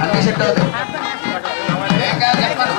అన్ని సెట్ అవుతాయి. ఏం కాదు చెప్పాలి.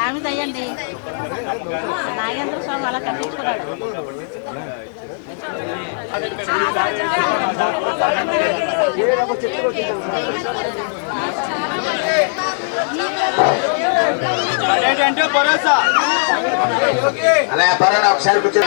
స్వామి దయ్యండి. నాగేంద్ర స్వామి అలా కట్టించుకున్నాడు. అలా పర్వాలేదు ఒకసారి కూర్చొని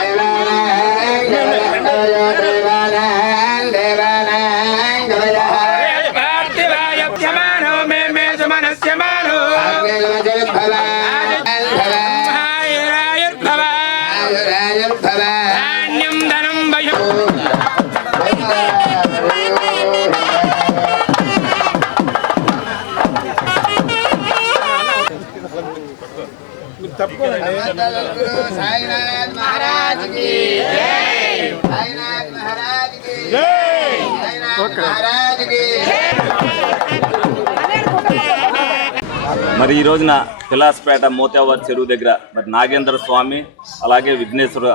సాయినాథ్ మహారాజ్ కి జై, సాయినాథ్ మహారాజ్ కి జై, సాయినాథ్ మహారాజ్ కి మరి ఈ రోజున పిలాస్పేట మోతేవర్ చెరువు దగ్గర మరి నాగేంద్ర స్వామి అలాగే విఘ్నేశ్వర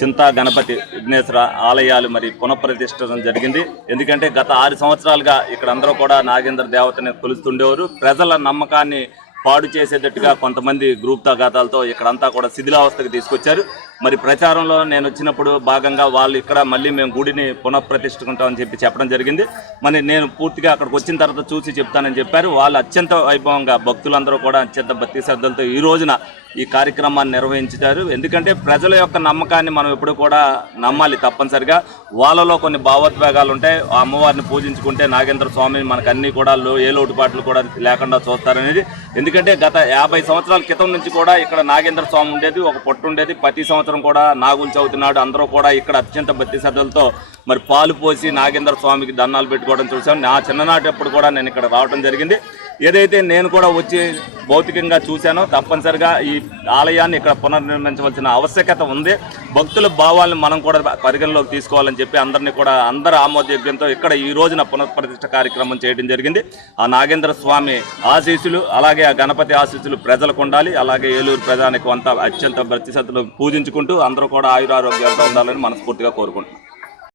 చింతా గణపతి విఘ్నేశ్వర ఆలయాలు మరి పునఃప్రతిష్ఠించడం జరిగింది. ఎందుకంటే గత 6 సంవత్సరాలుగా ఇక్కడ అందరూ కూడా నాగేంద్ర దేవతని కొలుస్తుండేవారు. ప్రజల నమ్మకాన్ని పాడు చేసేటట్టుగా కొంతమంది గ్రూప్ తగాదాలతో ఇక్కడంతా కూడా శిథిలావస్థకు తీసుకొచ్చారు. మరి ప్రచారంలో నేను వచ్చినప్పుడు భాగంగా వాళ్ళు ఇక్కడ మళ్ళీ మేము గుడిని పునఃప్రతిష్ఠించుకుంటామని చెప్పడం జరిగింది. మరి నేను పూర్తిగా అక్కడికి వచ్చిన తర్వాత చూసి చెప్తానని చెప్పారు. వాళ్ళు అత్యంత వైభవంగా భక్తులందరూ కూడా అత్యంత భక్తి శ్రద్ధలతో ఈ రోజున ఈ కార్యక్రమాన్ని నిర్వహించారు. ఎందుకంటే ప్రజల యొక్క నమ్మకాన్ని మనం ఎప్పుడు కూడా నమ్మాలి తప్పనిసరిగా. వాళ్ళలో కొన్ని భావోద్వేగాలు ఉంటాయి. ఆ అమ్మవారిని పూజించుకుంటే నాగేంద్ర స్వామిని మనకు అన్నీ కూడా ఏ లోటుపాట్లు కూడా లేకుండా చూస్తారనేది. ఎందుకంటే గత 50 సంవత్సరాల క్రితం నుంచి కూడా ఇక్కడ నాగేంద్ర స్వామి ఉండేది, ఒక పొట్టు ఉండేది. ప్రతి సంవత్సరం కూడా నాగుల చవితి నాడు అందరూ కూడా ఇక్కడ అత్యంత భక్తి శ్రద్ధలతో మరి పాలు పోసి నాగేంద్ర స్వామికి దండాలు పెట్టుకోవడం చూసాం. నా చిన్ననాటప్పుడు కూడా నేను ఇక్కడ రావడం జరిగింది. ఏదైతే నేను కూడా వచ్చి భౌతికంగా చూశానో తప్పనిసరిగా ఈ ఆలయాన్ని ఇక్కడ పునర్నిర్మించవలసిన ఆవశ్యకత ఉంది. భక్తుల భావాలను మనం కూడా పరిగణలోకి తీసుకోవాలని చెప్పి అందరి ఆమోదయోగ్యంతో ఇక్కడ ఈ రోజున పునఃప్రతిష్ఠ కార్యక్రమం చేయడం జరిగింది. ఆ నాగేంద్ర స్వామి ఆశీస్సులు అలాగే ఆ గణపతి ఆశీస్సులు ప్రజలకు ఉండాలి. అలాగే ఏలూరు ప్రజానికి అంతా అత్యంత భక్తి శ్రద్ధలు పూజించుకుంటూ అందరూ కూడా ఆయురారోగ్యాలతో ఉండాలని మనస్ఫూర్తిగా కోరుకుంటున్నాం.